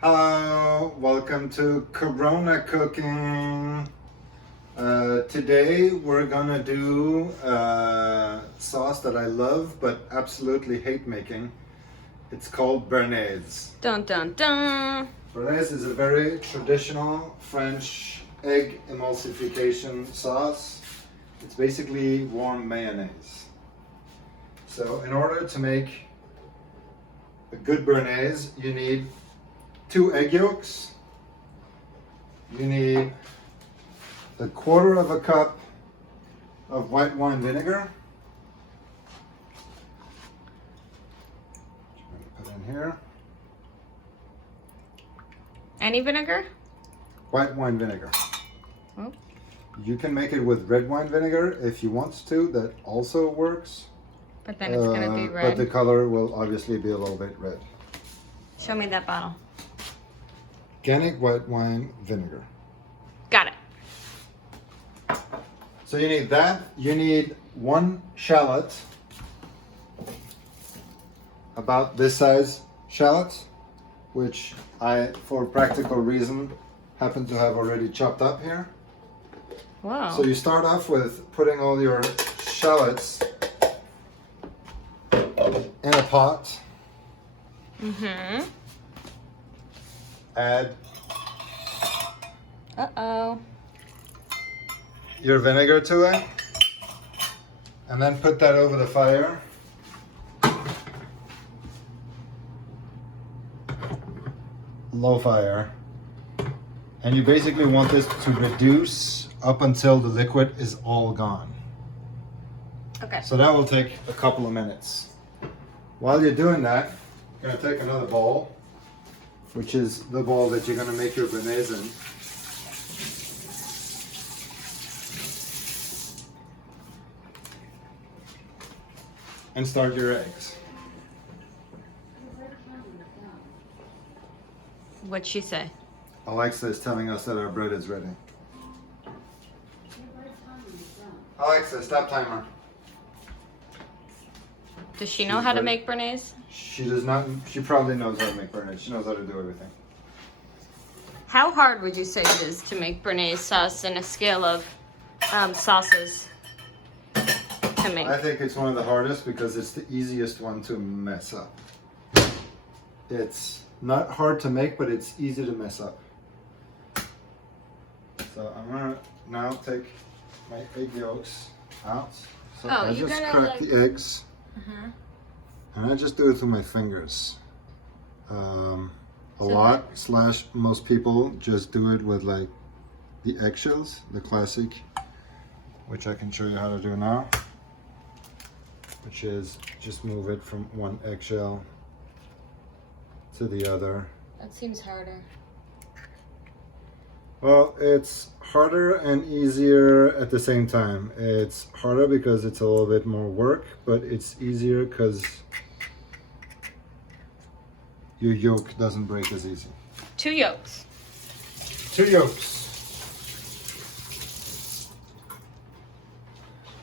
Hello, welcome to Corona Cooking. Today we're gonna do a sauce that I love but absolutely hate making. It's called Béarnaise. Dun dun dun. Béarnaise is a very traditional French egg emulsification sauce. It's basically warm mayonnaise. So in order to make a good Béarnaise, you need 2 egg yolks. You need a 1/4 cup of white wine vinegar. Put in here. Any vinegar? White wine vinegar. Oh. You can make it with red wine vinegar if you want to. That also works. But then it's gonna be red. But the color will obviously be a little bit red. Show me that bottle. Organic white wine vinegar. Got it. So you need that. You need 1 shallot, about this size shallot, which I, for practical reason, happen to have already chopped up here. Wow. So you start off with putting all your shallots in a pot. Mm-hmm. Add Uh-oh. your vinegar to it, and then put that over the fire. Low fire. And you basically want this to reduce up until the liquid is all gone. Okay. So that will take a couple of minutes. While you're doing that, you're gonna take another bowl, which is the bowl that you're gonna make your béarnaise in. And start your eggs. What'd she say? Alexa is telling us that our bread is ready. Alexa, stop timer. Does she know how to make béarnaise? She does not. She probably knows how to make béarnaise. She knows how to do everything. How hard would you say it is to make béarnaise sauce in a scale of sauces to make? I think it's one of the hardest because it's the easiest one to mess up. It's not hard to make, but it's easy to mess up. So I'm gonna now take my egg yolks out. So I you're just gonna, crack like... the eggs. Uh-huh. And I just do it through my fingers. Most people just do it with like the eggshells, the classic, which I can show you how to do now. Which is just move it from one eggshell to the other. That seems harder. Well, it's harder and easier at the same time. It's harder because it's a little bit more work, but it's easier because your yolk doesn't break as easy. 2 yolks. 2 yolks.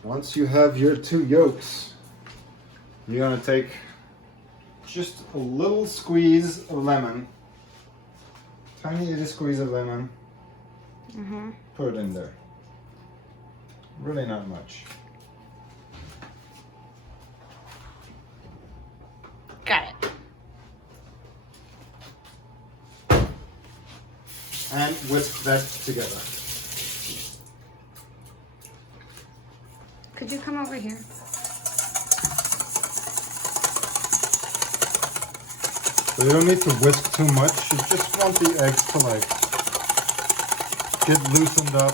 Once you have your 2 yolks, you're gonna take just a little squeeze of lemon, tiny little squeeze of lemon, put it in there. Really not much. Got it. And whisk that together. Could you come over here? So you don't need to whisk too much. You just want the eggs to like get loosened up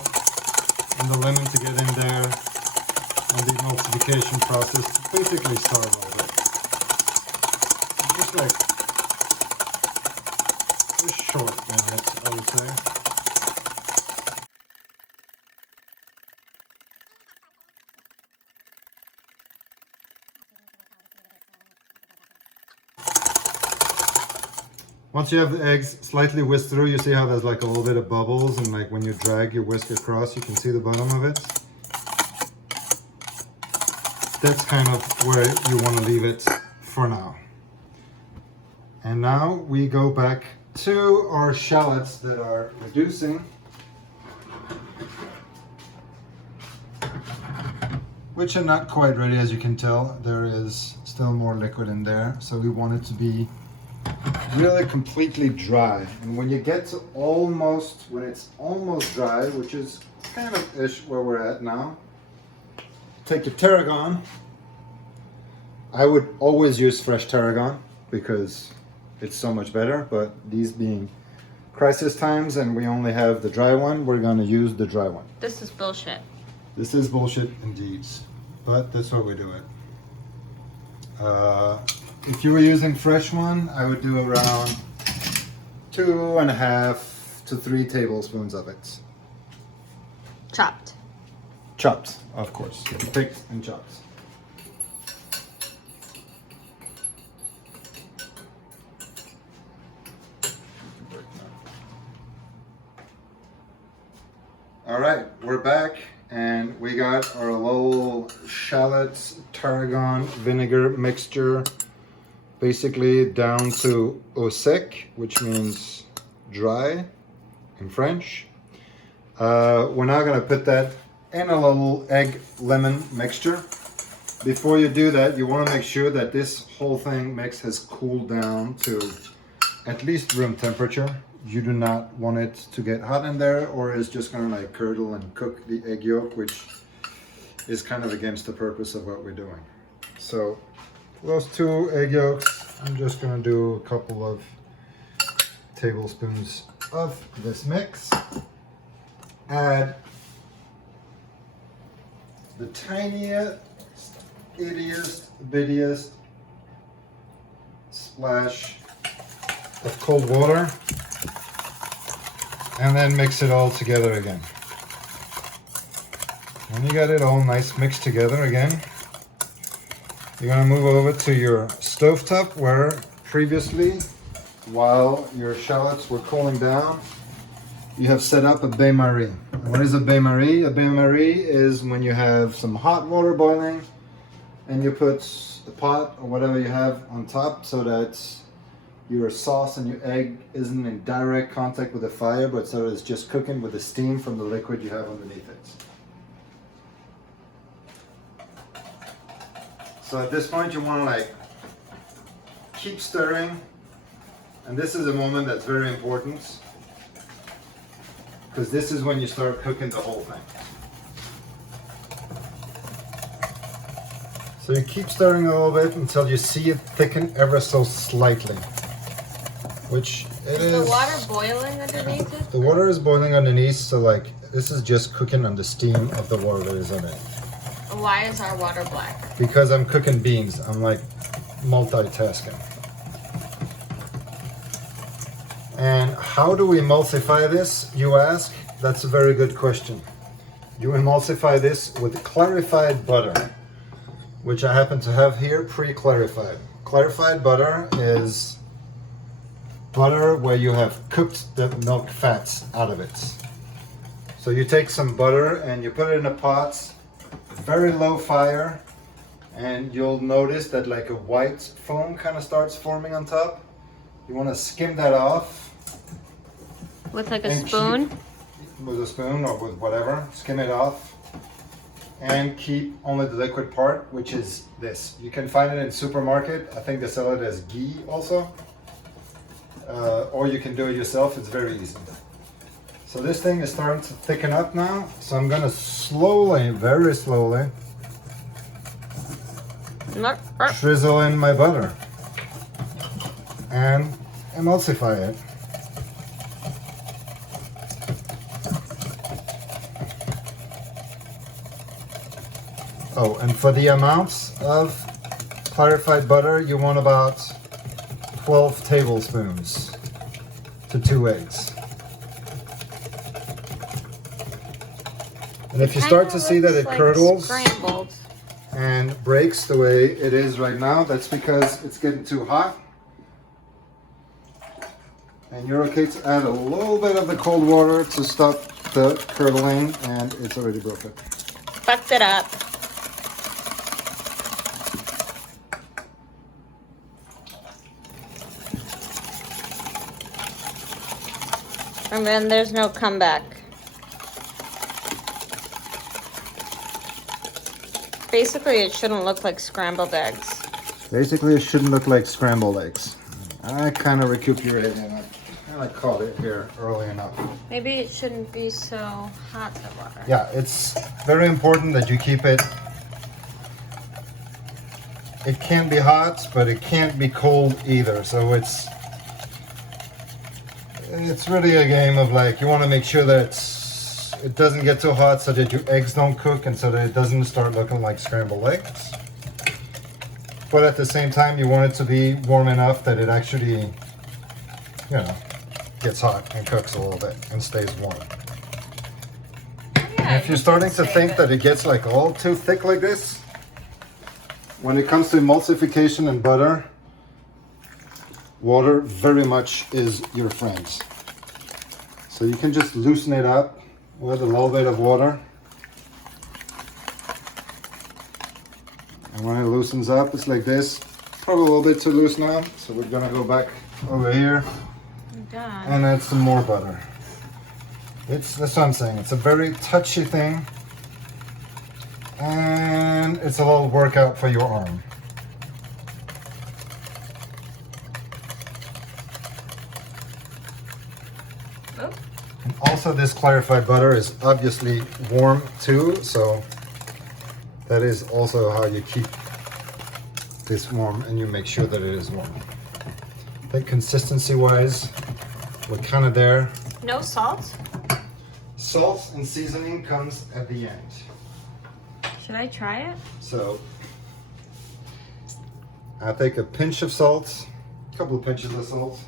and the lemon to get in there and the emulsification process to basically start all of it. Just like a short minute, I would say. Once you have the eggs slightly whisked through, you see how there's like a little bit of bubbles, and like when you drag your whisk across, you can see the bottom of it. That's kind of where you want to leave it for now. And now we go back to our shallots that are reducing, which are not quite ready, as you can tell. There is still more liquid in there, so we want it to be really completely dry. And when you get to when it's almost dry, which is kind of ish where we're at now, take your tarragon. I would always use fresh tarragon because it's so much better, but these being crisis times and we only have the dry one, we're going to use the dry one. This is bullshit. This is bullshit indeed, but that's what we do it. If you were using fresh one, I would do around 2.5 to 3 tablespoons of it. Chopped. Chopped, of course. Picked and chopped. All right, we're back and we got our little shallots tarragon vinegar mixture basically down to au sec, which means dry in French. We're now gonna put that in a little egg lemon mixture. Before you do that, you wanna make sure that this whole thing mix has cooled down to at least room temperature. You do not want it to get hot in there, or it's just gonna like curdle and cook the egg yolk, which is kind of against the purpose of what we're doing. So those 2 egg yolks, I'm just gonna do a couple of tablespoons of this mix. Add the tiniest, bittiest splash of cold water, and then mix it all together again. When you got it all nice mixed together again, you're gonna move over to your stovetop where previously, while your shallots were cooling down, you have set up a bain-marie. What is a bain-marie? A bain-marie is when you have some hot water boiling and you put a pot or whatever you have on top so that your sauce and your egg isn't in direct contact with the fire, but so it's just cooking with the steam from the liquid you have underneath it. So at this point you want to like keep stirring, and this is a moment that's very important because this is when you start cooking the whole thing. So you keep stirring a little bit until you see it thicken ever so slightly. Which it is. The water boiling underneath it? The water is boiling underneath, so like this is just cooking on the steam of the water that is underneath. Why is our water black? Because I'm cooking beans. I'm like multitasking. And how do we emulsify this, you ask? That's a very good question. You emulsify this with clarified butter, which I happen to have here pre-clarified. Clarified butter is butter where you have cooked the milk fats out of it. So you take some butter and you put it in a pot, very low fire, and you'll notice that like a white foam kind of starts forming on top. You want to skim that off. With like a spoon? With a spoon or with whatever. Skim it off. And keep only the liquid part, which is this. You can find it in supermarket. I think they sell it as ghee also. Or you can do it yourself, it's very easy. So this thing is starting to thicken up now, so I'm gonna slowly, very slowly, drizzle in my butter and emulsify it. Oh, and for the amounts of clarified butter, you want about 12 tablespoons to 2 eggs. And if you start to see that it curdles and breaks the way it is right now, that's because it's getting too hot. And you're okay to add a little bit of the cold water to stop the curdling, and it's already broken. Fucked it up. And then there's no comeback. Basically, it shouldn't look like scrambled eggs. Basically, it shouldn't look like scrambled eggs. I kind of recuperated and I caught it here early enough. Maybe it shouldn't be so hot, the water. Yeah, it's very important that you keep it. It can't be hot, but it can't be cold either. So it's really a game of like, you want to make sure that it doesn't get too hot so that your eggs don't cook and so that it doesn't start looking like scrambled eggs. But at the same time, you want it to be warm enough that it actually, you know, gets hot and cooks a little bit and stays warm. Yeah, And if you're starting to think that it gets like all too thick like this, when it comes to emulsification and butter, water very much is your friend. So you can just loosen it up with a little bit of water. And when it loosens up, it's like this. Probably a little bit too loose now, so we're gonna go back over here and add some more butter. That's what I'm saying. It's a very touchy thing, and it's a little workout for your arm. Oh. And also, this clarified butter is obviously warm too, so that is also how you keep this warm and you make sure that it is warm. I think consistency wise, we're kind of there. No salt? Salt and seasoning comes at the end. Should I try it? So I take a pinch of salt, a couple of pinches of salt,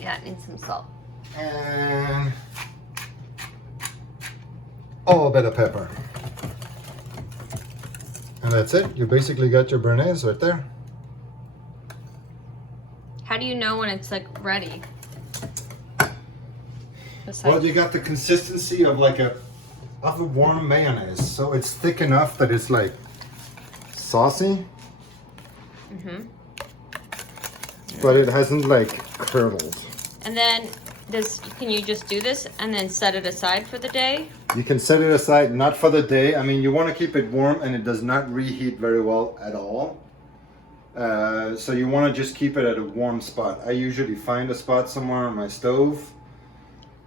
Yeah, it needs some salt. and a little bit of pepper. And that's it. You basically got your béarnaise right there. How do you know when it's like ready? Well, you got the consistency of like a warm mayonnaise, so it's thick enough that it's like saucy, but it hasn't like curdled. And then can you just do this and then set it aside for the day? You can set it aside, not for the day. I mean, you want to keep it warm and it does not reheat very well at all. So you want to just keep it at a warm spot. I usually find a spot somewhere on my stove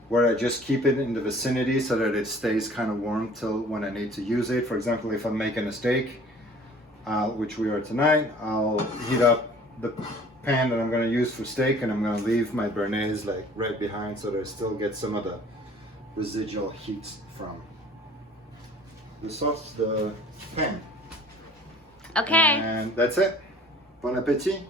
where I just keep it in the vicinity so that it stays kind of warm till when I need to use it. For example, if I'm making a steak, which we are tonight, I'll heat up the pan that I'm going to use for steak and I'm going to leave my béarnaise like right behind so that it still gets some of the residual heat from the sauce, the pan. Okay. And that's it. Bon appétit.